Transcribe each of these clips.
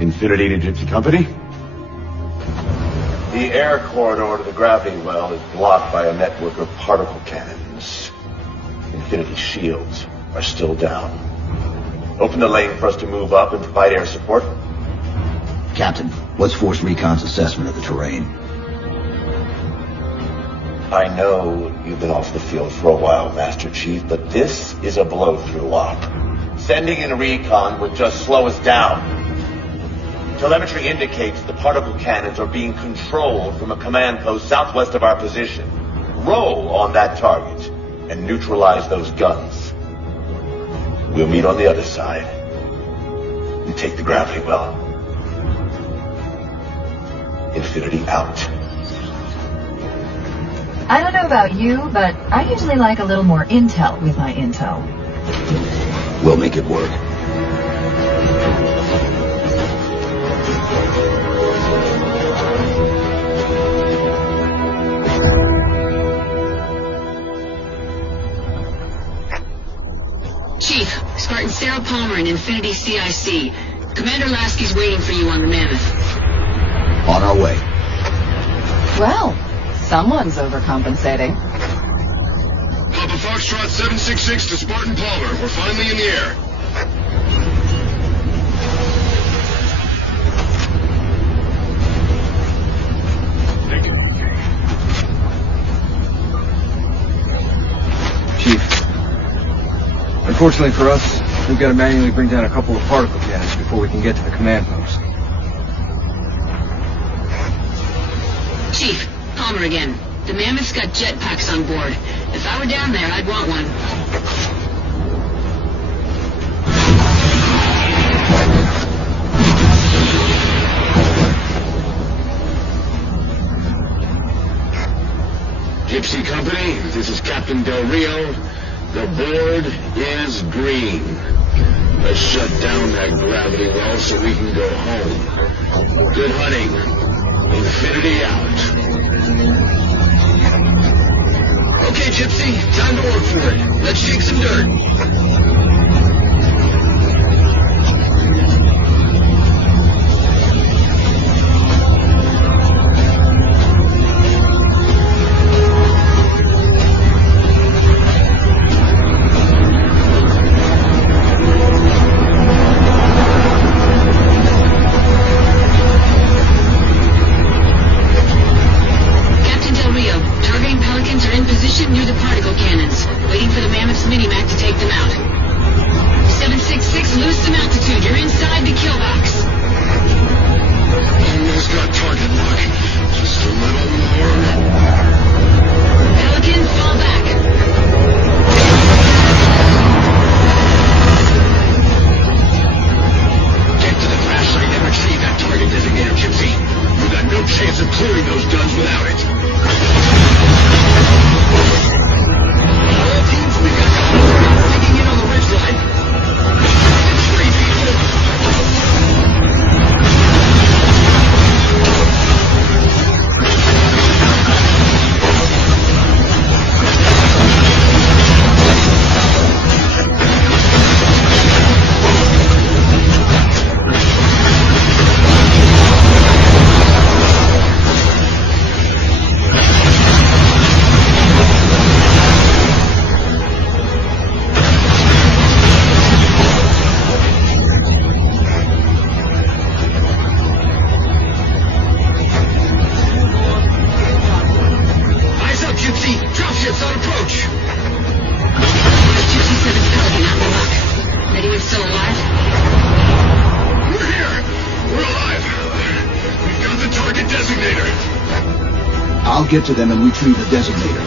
Infinity to Gypsy Company? The air corridor to the gravity well is blocked by a network of particle cannons. Infinity shields are still down. Open the lane for us to move up and provide air support. Captain, what's Force Recon's assessment of the terrain? I know you've been off the field for a while, Master Chief, but this is a blow-through op. Sending in recon would just slow us down. Telemetry indicates the particle cannons are being controlled from a command post southwest of our position. Roll on that target and neutralize those guns. We'll meet on the other side and take the gravity well. Infinity out. I don't know about you, but I usually like a little more intel with my intel. We'll make it work. Chief, Spartan Sarah Palmer in Infinity CIC. Commander Lasky's waiting for you on the Mammoth. On our way. Well, someone's overcompensating. Papa Foxtrot 766 to Spartan Palmer. We're finally in the air. Thank you. Chief, unfortunately for us, we've got to manually bring down a couple of particle cannons before we can get to the command post. Chief, Palmer again. The Mammoth's got jetpacks on board. If I were down there, I'd want one. Gypsy Company, this is Captain Del Rio. The board is green. Let's shut down that gravity well so we can go home. Good hunting. Infinity out. Okay, Gypsy, time to work for it. Let's shake some dirt. Near the particle cannons, waiting for the Mammoth's minimac to take them out. 766, lose some altitude. You're inside the kill box. Almost got target lock. Just a little more. Pelican, fall back. Get to the crash site and retrieve that target designator, Gypsy. We've got no chance of clearing those guns without it. I'll get to them and retrieve the designator.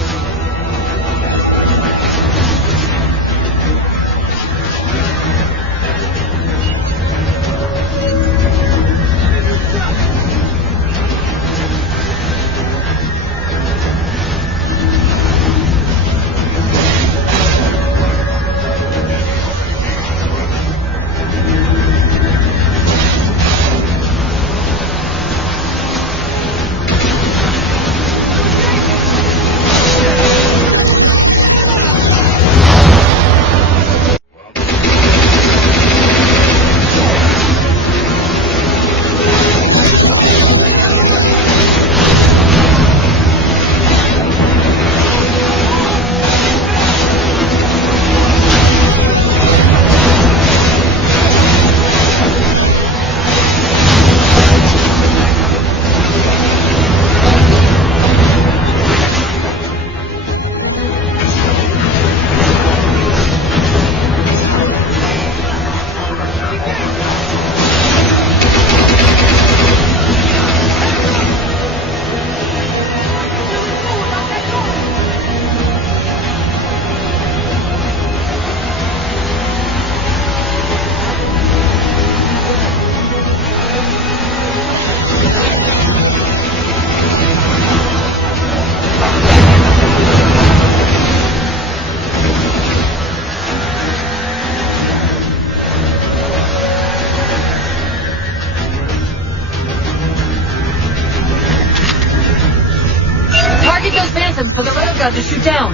shoot down.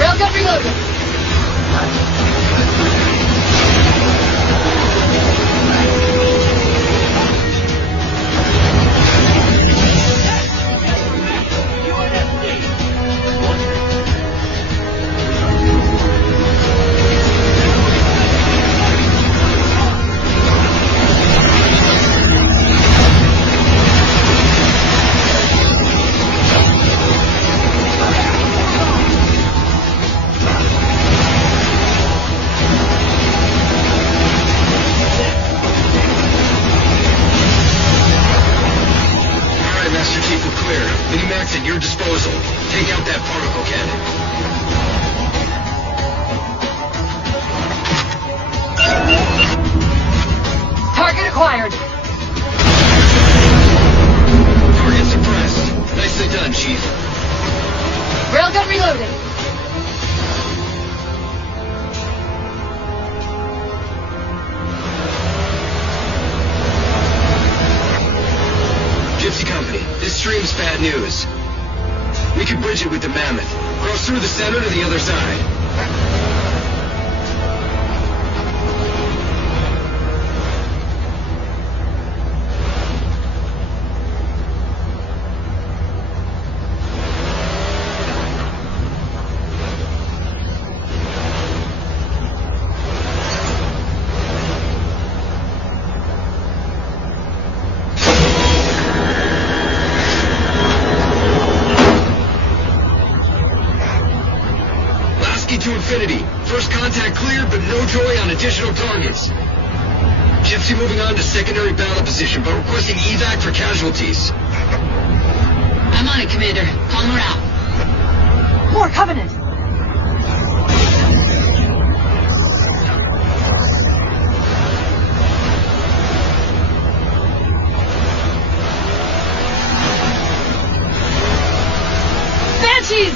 Railgun reloaded. At your disposal. Take out that particle cannon. Target acquired. Target suppressed. Nicely done, Chief. Railgun reloaded. Gypsy Company, this stream's bad news. We could bridge it with the mammoth. Cross through the center to the other side. To infinity. First contact cleared, but no joy on additional targets. Gypsy moving on to secondary battle position, but requesting evac for casualties. I'm on it, Commander. Call her out. More Covenant. Banshees!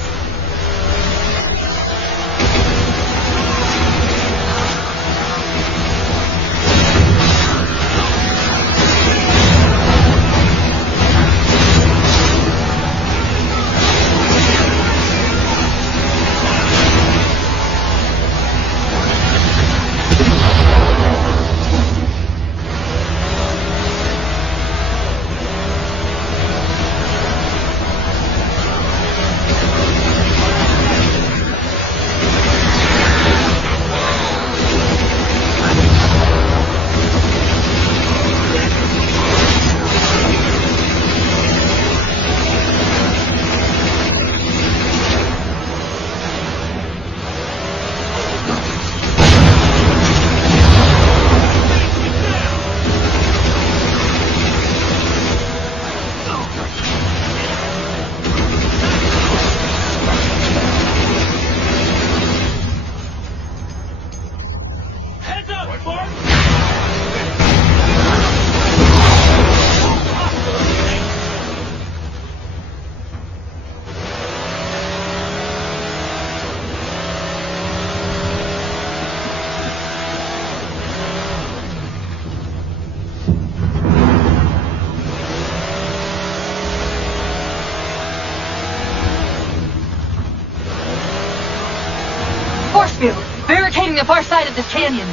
Force field, barricading the far side of this canyon.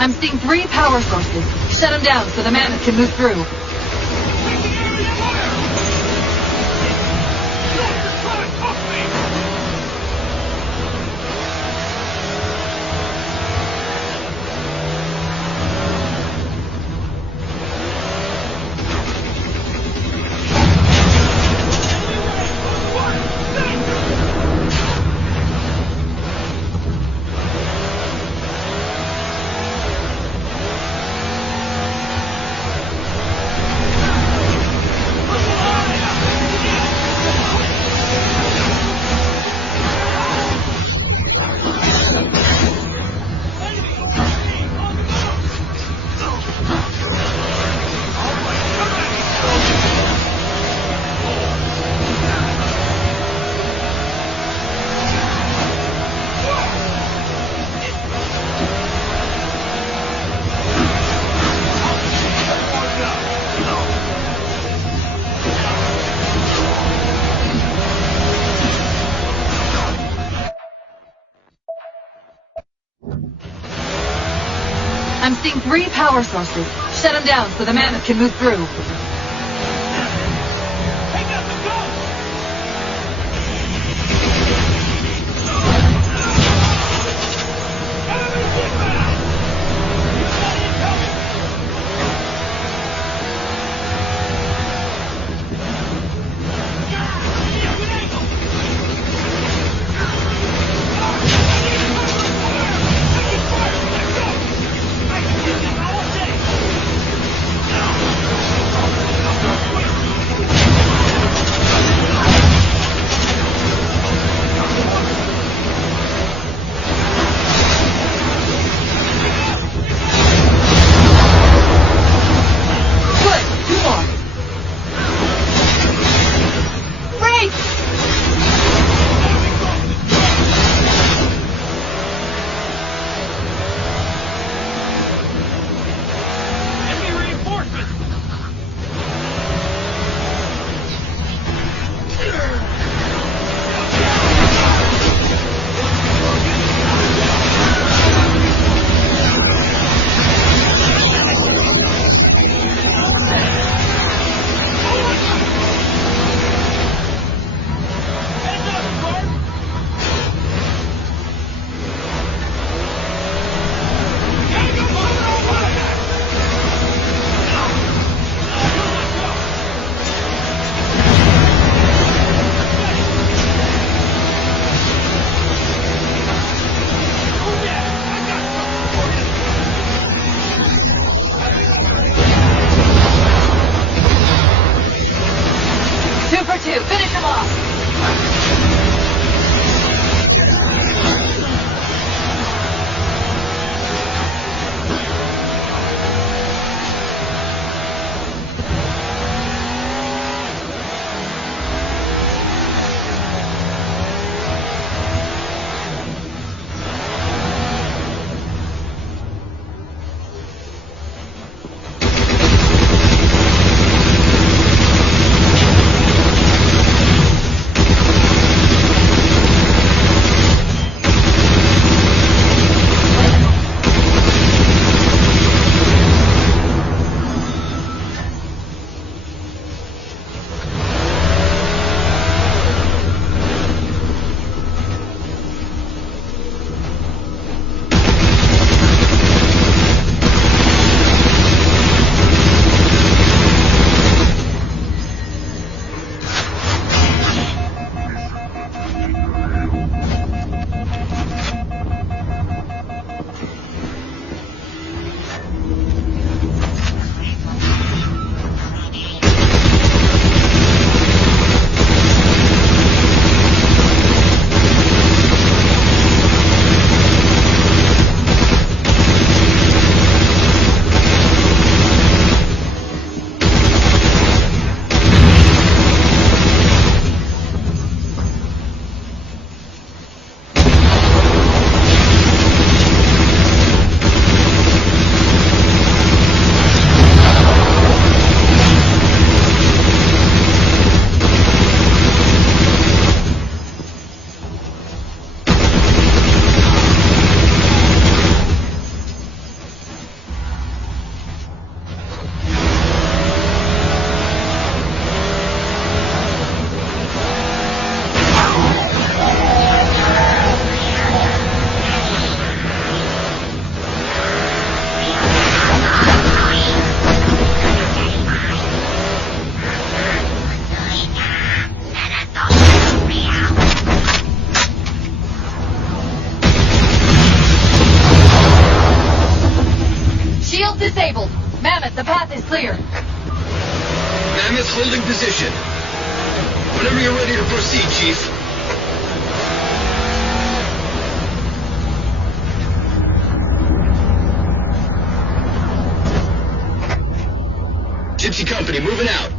I'm seeing 3 power sources. Shut them down so the mammoth can move through. I'm seeing 3 power sources. Shut them down so the mammoth can move through. Disabled. Mammoth, the path is clear. Mammoth holding position. Whenever you're ready to proceed, Chief. Gypsy Company, moving out.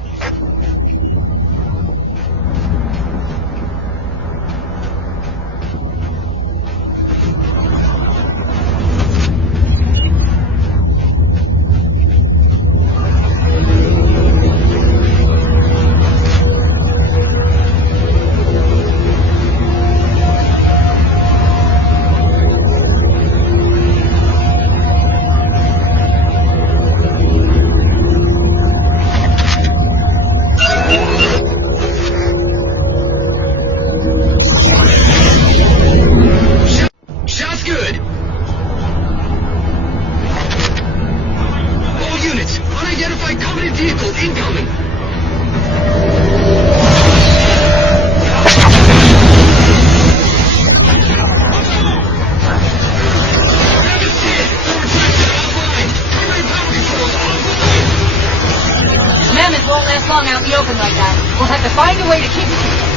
open like that, we'll have to find a way to keep it.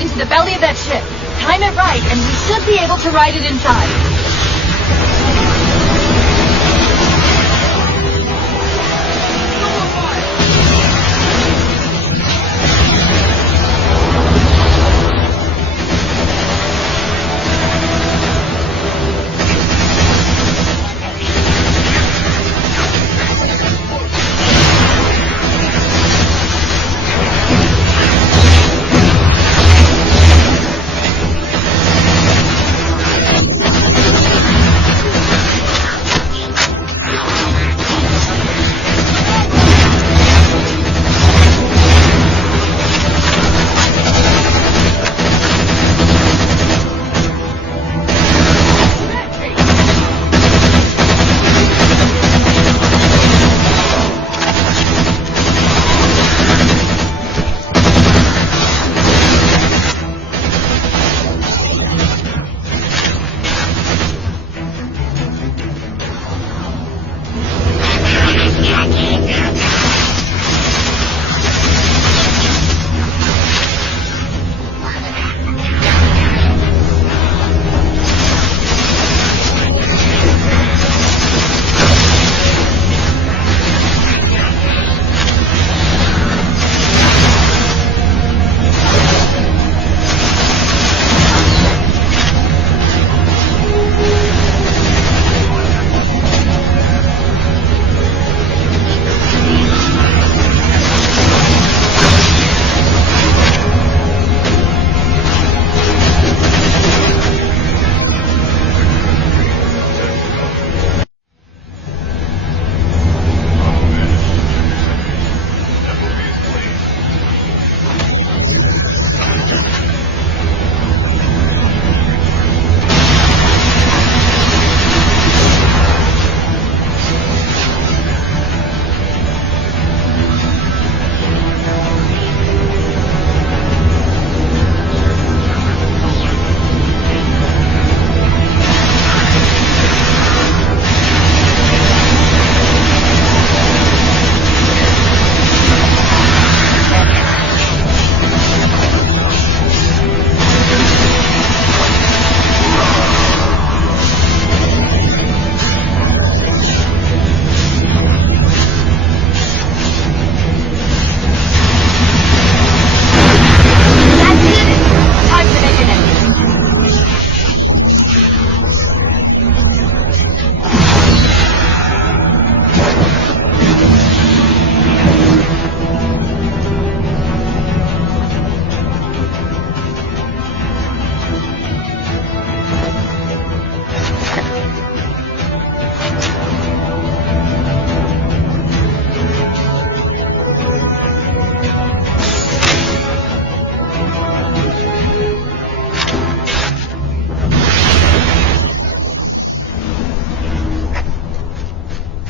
Into the belly of that ship. Time it right, and we should be able to ride it inside.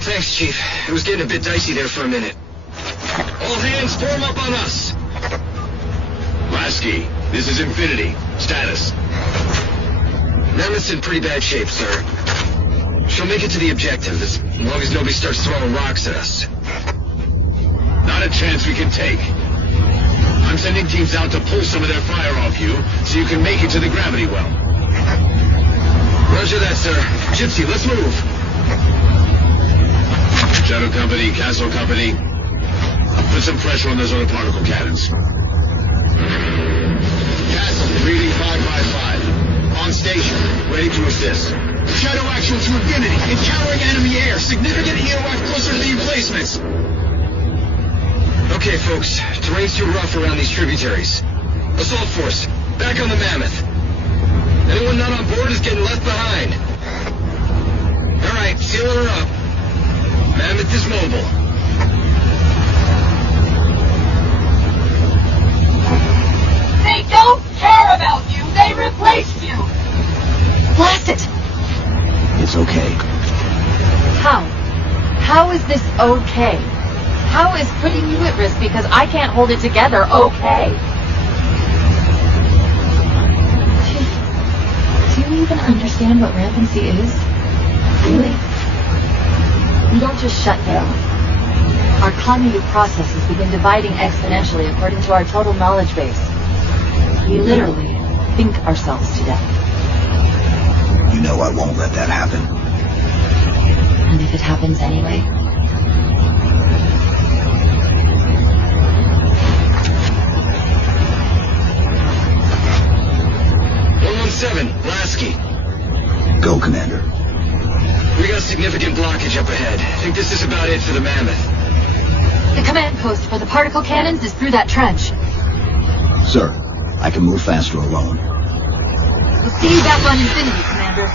Thanks, Chief. It was getting a bit dicey there for a minute. All hands form up on us. Lasky, this is Infinity. Status. Mammoth's in pretty bad shape, sir. She'll make it to the objective, as long as nobody starts throwing rocks at us. Not a chance we can take. I'm sending teams out to pull some of their fire off you, so you can make it to the gravity well. Roger that, sir. Gypsy, let's move. Shadow Company, Castle Company, put some pressure on those other particle cannons. Castle, reading 5 by 5. On station, ready to assist. Shadow actual to infinity. Encountering enemy air. Significant EOF closer to the emplacements. Okay, folks. Terrain's too rough around these tributaries. Assault force, back on the Mammoth. Anyone not on board is getting left behind. All right, sealing her up. Mammoth is mobile. They don't care about you! They replaced you! Blast it! It's okay. How? How is this okay? How is putting you at risk because I can't hold it together okay? Do you even understand what rampancy is? Really? We don't just shut down. Our cognitive processes begin dividing exponentially according to our total knowledge base. We literally think ourselves to death. You know I won't let that happen. And if it happens anyway? 117, Lasky. Go, Commander. We got significant blockage up ahead. I think this is about it for the Mammoth. The command post for the particle cannons is through that trench. Sir, I can move faster alone. We'll see you back on Infinity, Commander.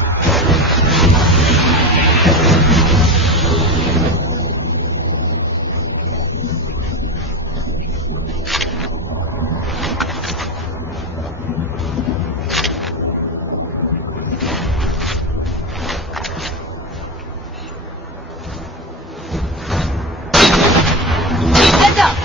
Heads up!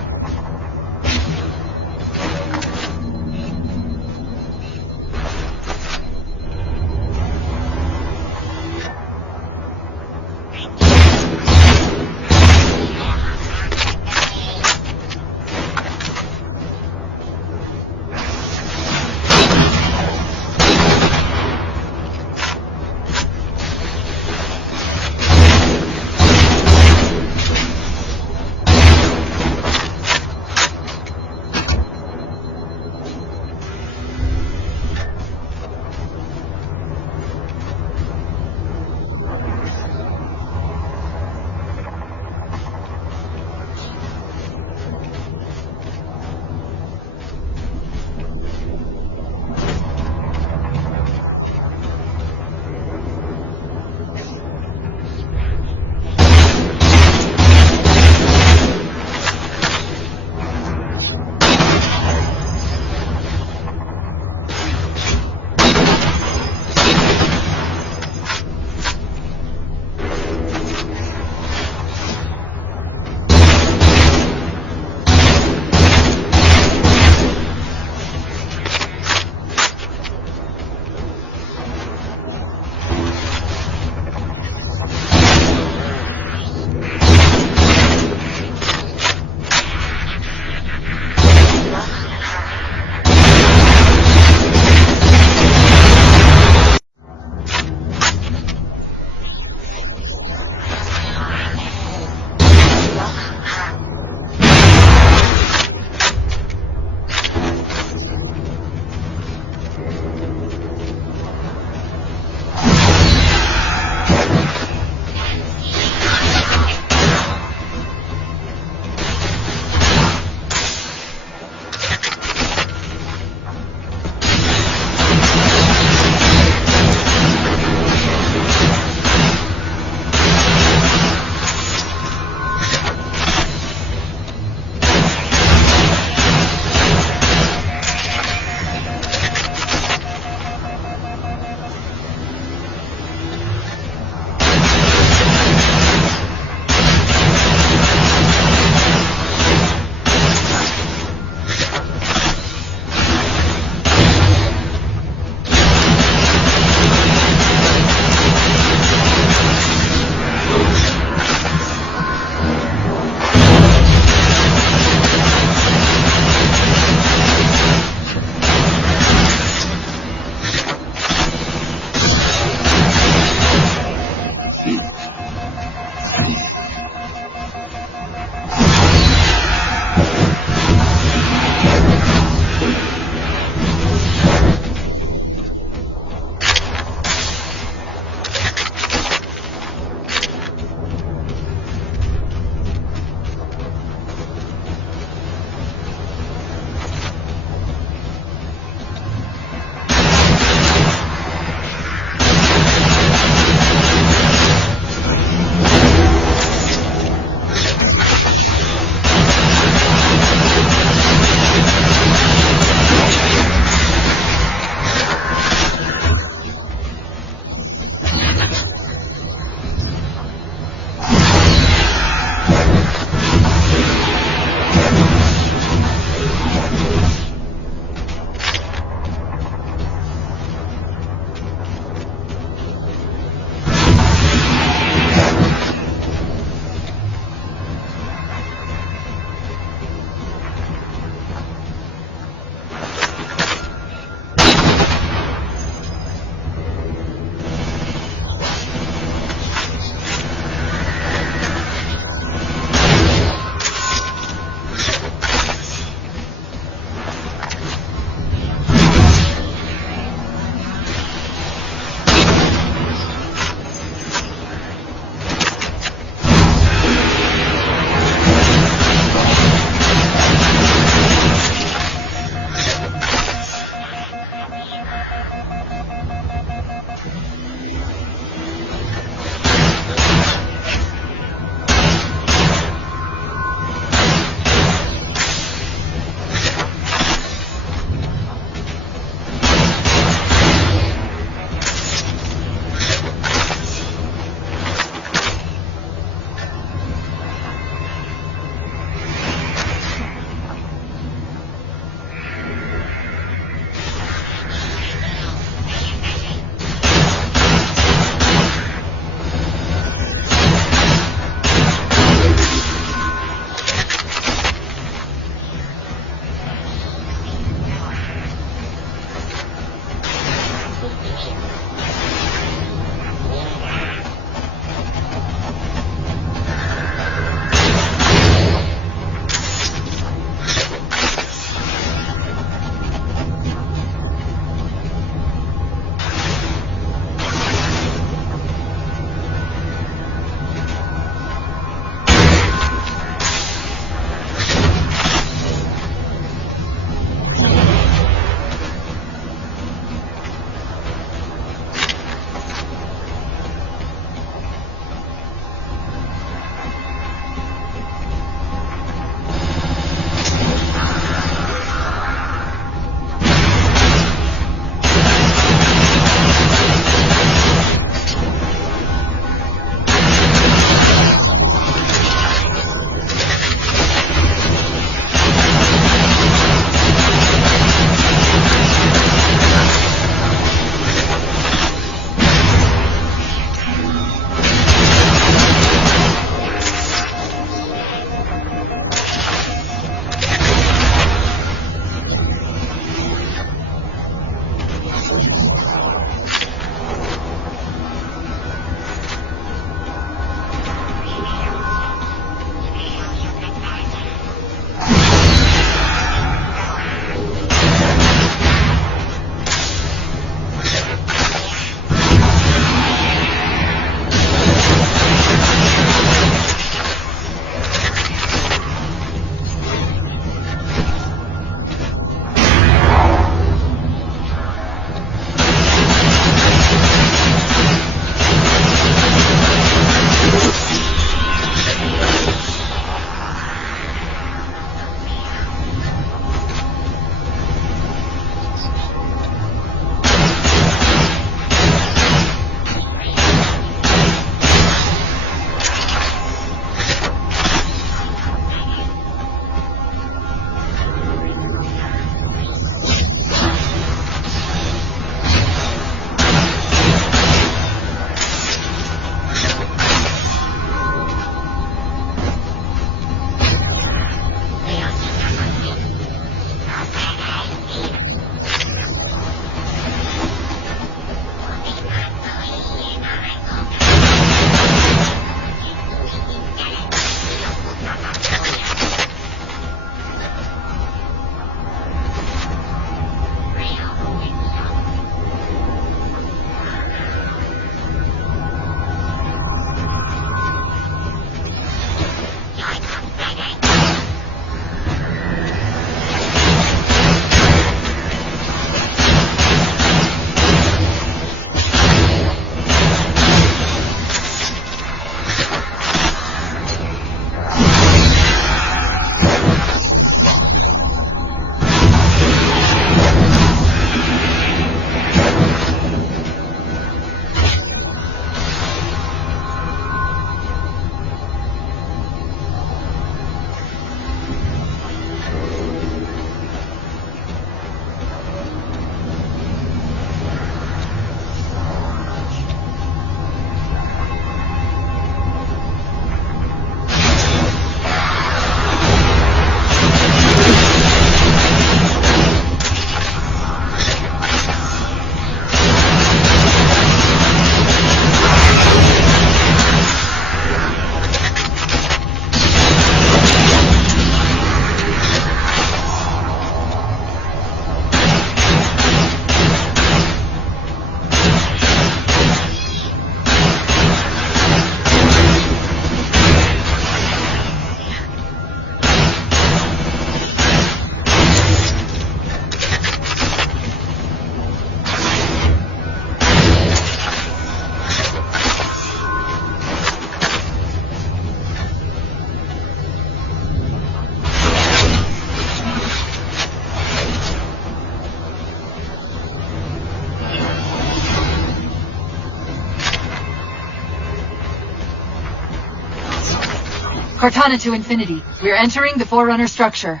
Cortana to Infinity. We're entering the Forerunner structure.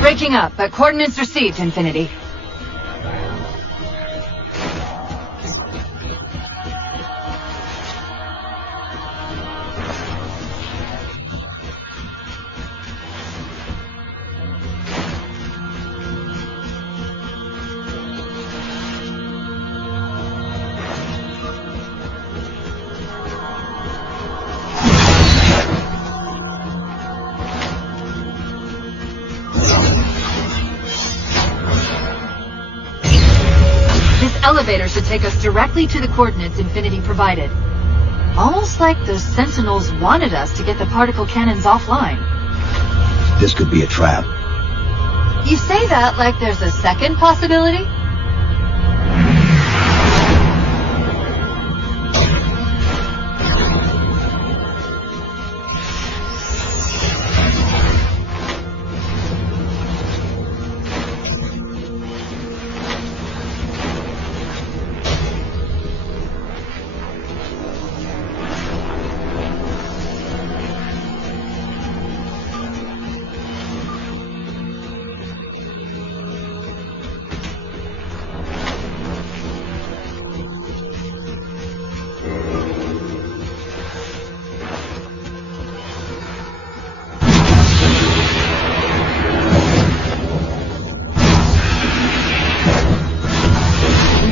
Breaking up, but coordinates received, Infinity. Elevator should take us directly to the coordinates Infinity provided. Almost like those Sentinels wanted us to get the particle cannons offline. This could be a trap. You say that like there's a second possibility?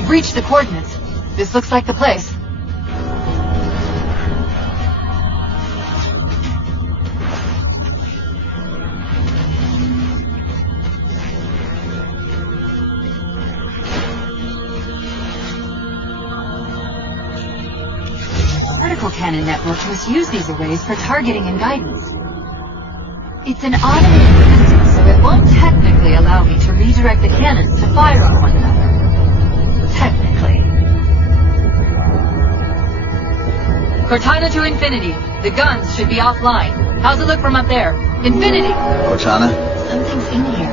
Reach the coordinates. This looks like the place. Particle cannon network must use these arrays for targeting and guidance. It's an automated system, so it won't technically allow me to redirect the cannons to fire on one another. Technically. Cortana to Infinity. The guns should be offline. How's it look from up there? Infinity! Cortana? Something's in here.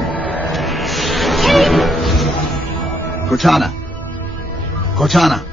Cortana! Cortana!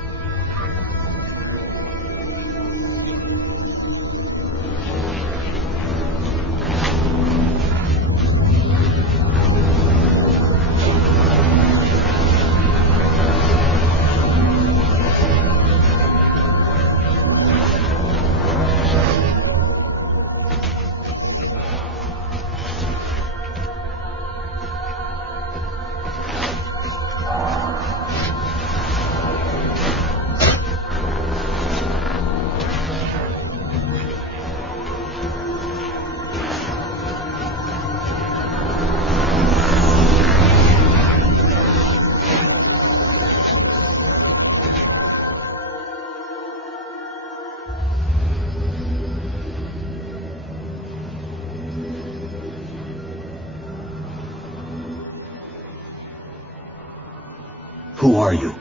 Who are you?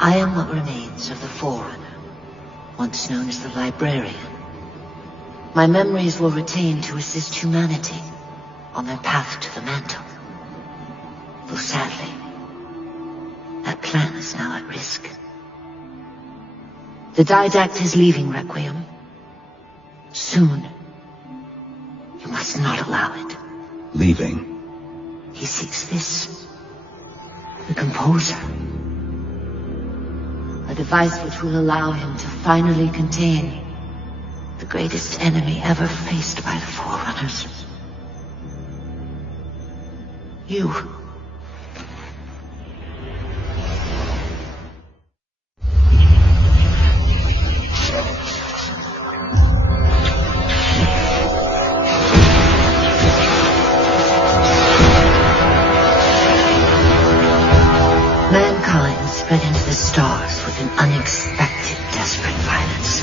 I am what remains of the Forerunner, once known as the Librarian. My memories were retained to assist humanity on their path to the mantle. Though sadly, that plan is now at risk. The Didact is leaving Requiem. Soon. You must not allow it. Leaving? He seeks this. The Composer. A device which will allow him to finally contain the greatest enemy ever faced by the Forerunners. You. Mankind spread into the stars with an unexpected, desperate violence.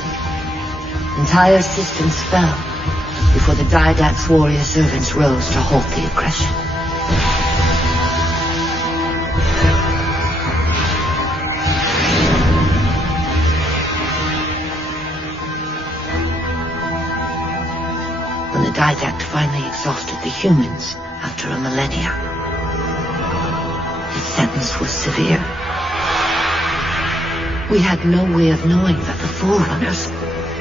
Entire systems fell before the Didact's warrior servants rose to halt the aggression. When the Didact finally exhausted the humans after a millennia, wounds were severe. We had no way of knowing that the Forerunners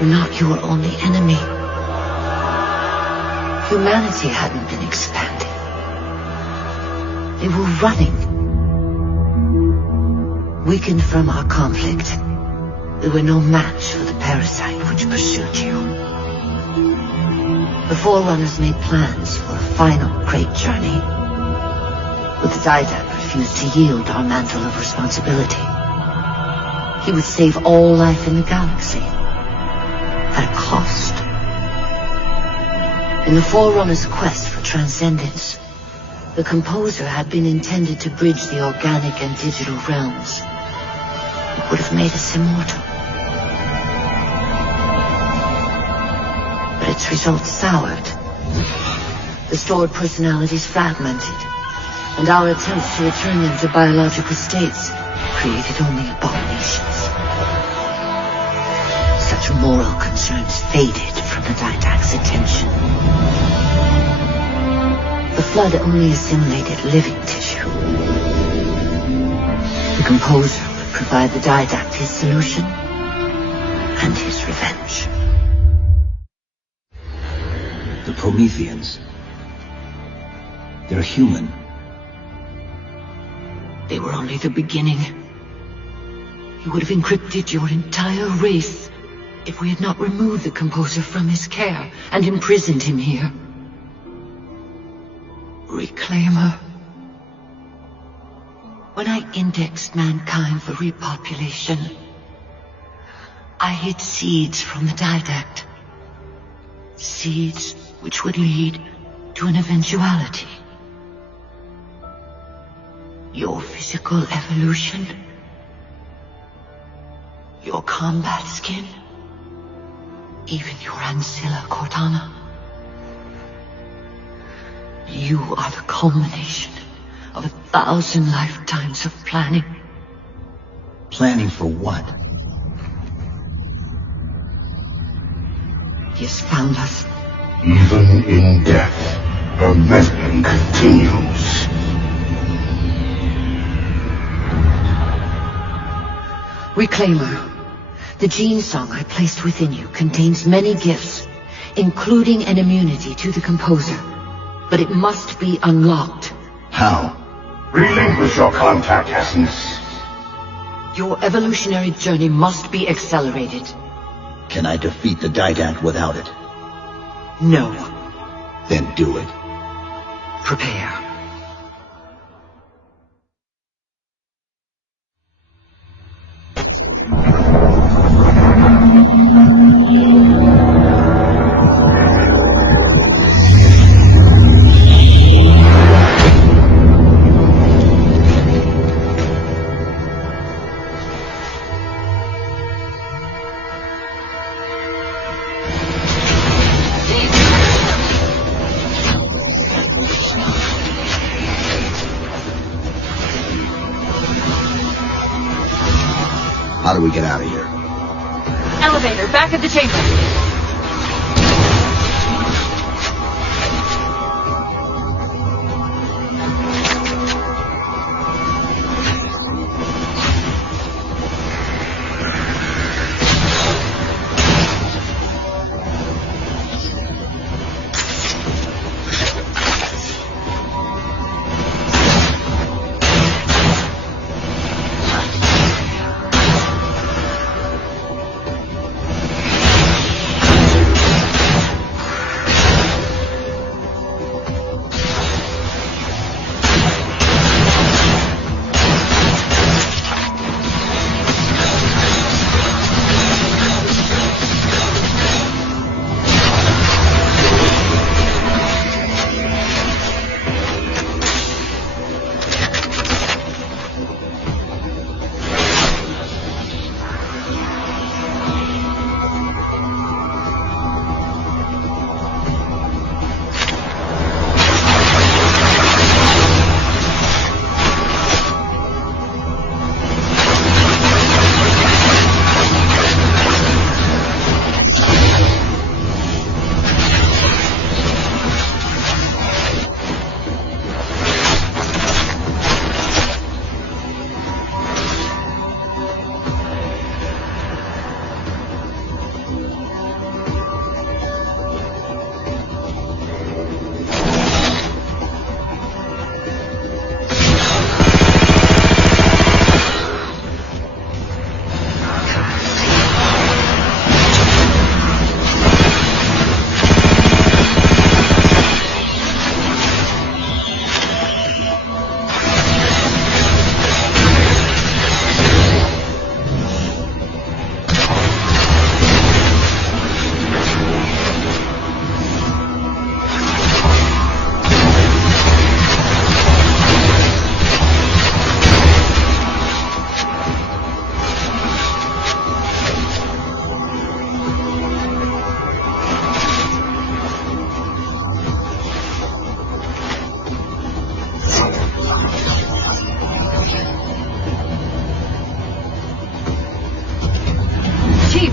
were not your only enemy. Humanity hadn't been expanding. They were running. Weakened from our conflict, we were no match for the parasite which pursued you. The Forerunners made plans for a final great journey, but the Didact refused to yield our mantle of responsibility. He would save all life in the galaxy, at a cost. In the Forerunners' quest for transcendence, the Composer had been intended to bridge the organic and digital realms. It would have made us immortal. But its results soured. The stored personalities fragmented, and our attempts to return them to biological states created only abominations. Such moral concerns faded from the Didact's attention. The Flood only assimilated living tissue. The Composer would provide the Didact his solution and his revenge. The Prometheans. They're human. They were only the beginning. He would have encrypted your entire race if we had not removed the Composer from his care and imprisoned him here. Reclaimer. When I indexed mankind for repopulation, I hid seeds from the Didact. Seeds which would lead to an eventuality. Your physical evolution, your combat skin, even your ancilla Cortana. You are the culmination of 1,000 lifetimes of planning. Planning for what? He has found us. Even in death, her meddling continues. Reclaimer. The gene song I placed within you contains many gifts, including an immunity to the Composer. But it must be unlocked. How? Relinquish your contact essence. Your evolutionary journey must be accelerated. Can I defeat the Didact without it? No. Then do it. Prepare. How do we get out of here? Elevator, back of the chamber.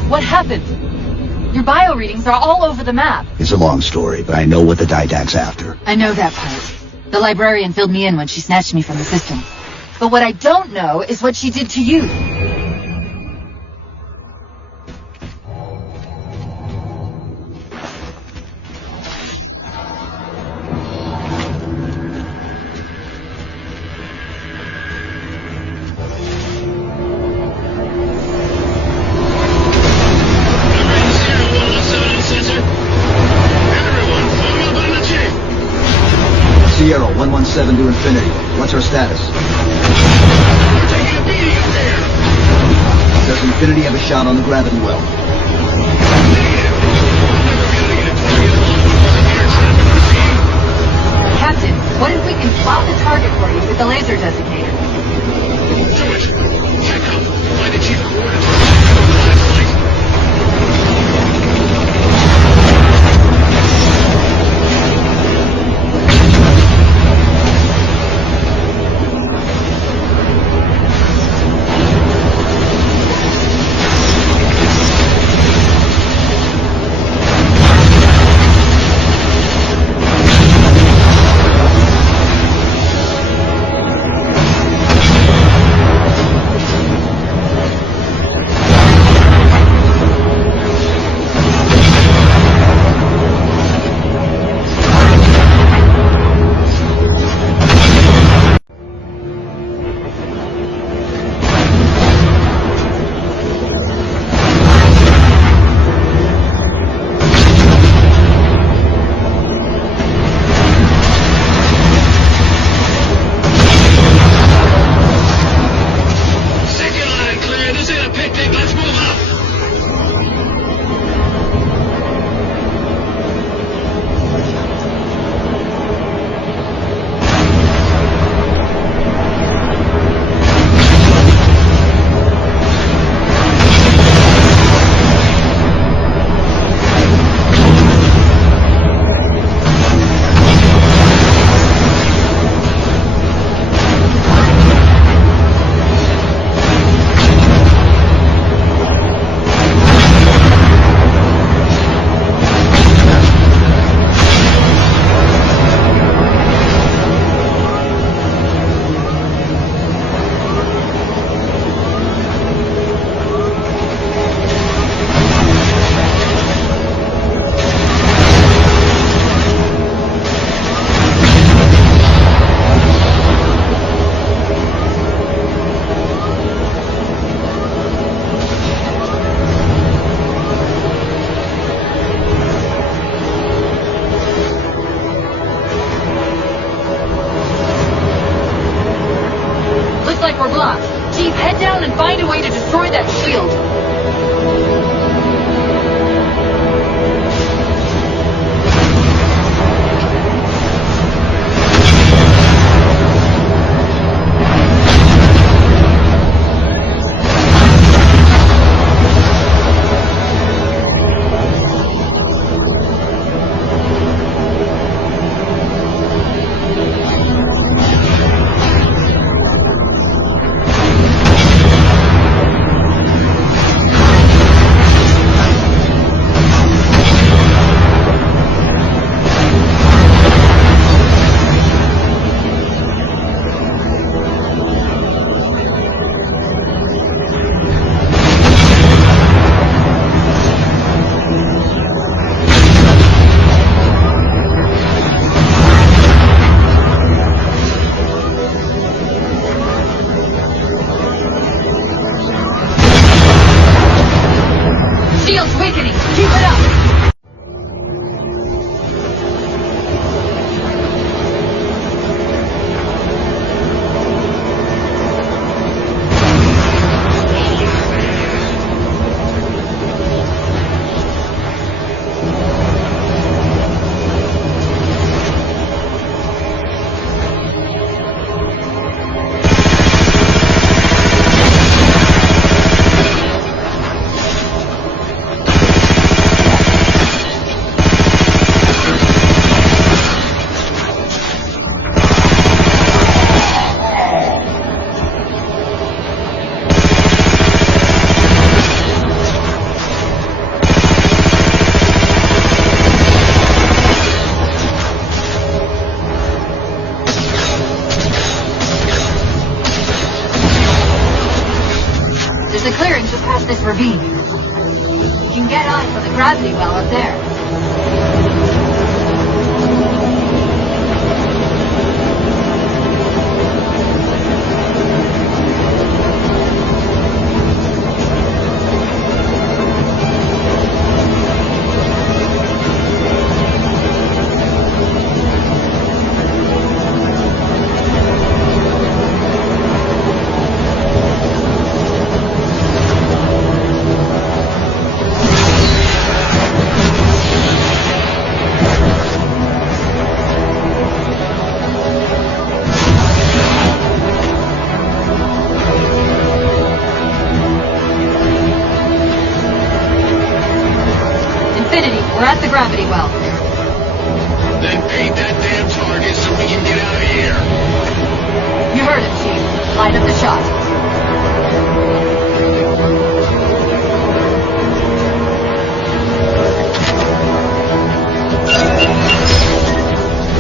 What happened? Your bio readings are all over the map. It's a long story, but I know what the Didact's after. I know that part. The librarian filled me in when she snatched me from the system. But what I don't know is what she did to you. Sierra 117 to Infinity. What's our status? We're taking a beating up there. Does Infinity have a shot on the gravity well? Captain, what if we can plot the target for you with the laser designator? Do it. Check up. Find the chief coordinates. We're blocked. Chief, head down and find a way to destroy that shield. There's a clearing just past this ravine. You can get eyes on the gravity well up there. We're at the gravity well. Then paint that damn target so we can get out of here. You heard him, Chief. Line up the shot.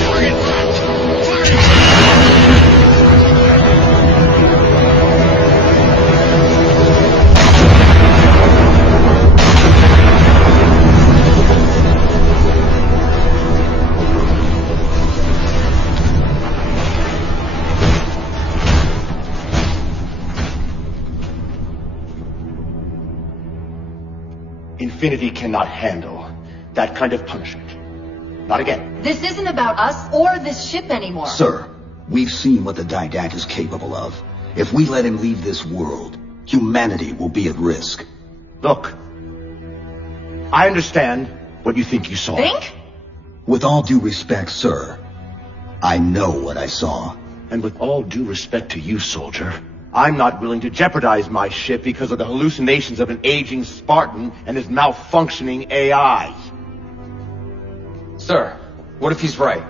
Target locked. Fire! Infinity cannot handle that kind of punishment. Not again. This isn't about us or this ship anymore. Sir, we've seen what the Didact is capable of. If we let him leave this world, humanity will be at risk. Look, I understand what you think you saw. Think? With all due respect, sir, I know what I saw. And with all due respect to you, soldier, I'm not willing to jeopardize my ship because of the hallucinations of an aging Spartan and his malfunctioning AI. Sir, what if he's right?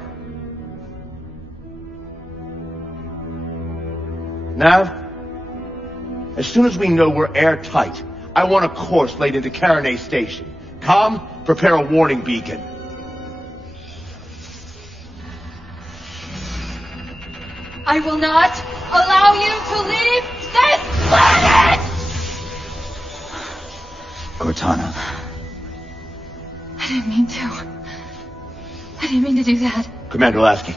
Nav, as soon as we know we're airtight, I want a course laid into Caranay Station. Com, prepare a warning beacon. I will not allow you to leave this planet! Cortana. I didn't mean to. I didn't mean to do that. Commander Lasky.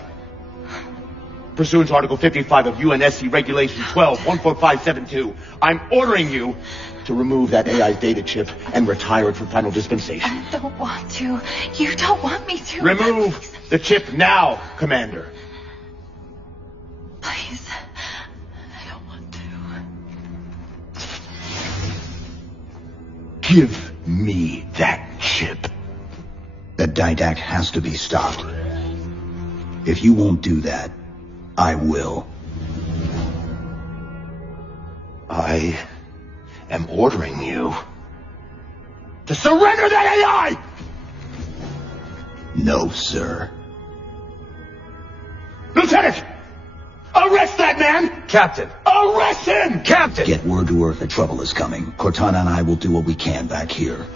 Pursuant to Article 55 of UNSC Regulation 12-14572, I'm ordering you to remove that AI's data chip and retire it for final dispensation. I don't want to. You don't want me to. Remove the chip now, Commander. Please. I don't want to. Give me that chip. That Didact has to be stopped. If you won't do that, I will. I am ordering you to surrender that AI! No, sir. Lieutenant! Arrest that man! Captain! Arrest him! Captain! Get word to Earth that trouble is coming. Cortana and I will do what we can back here.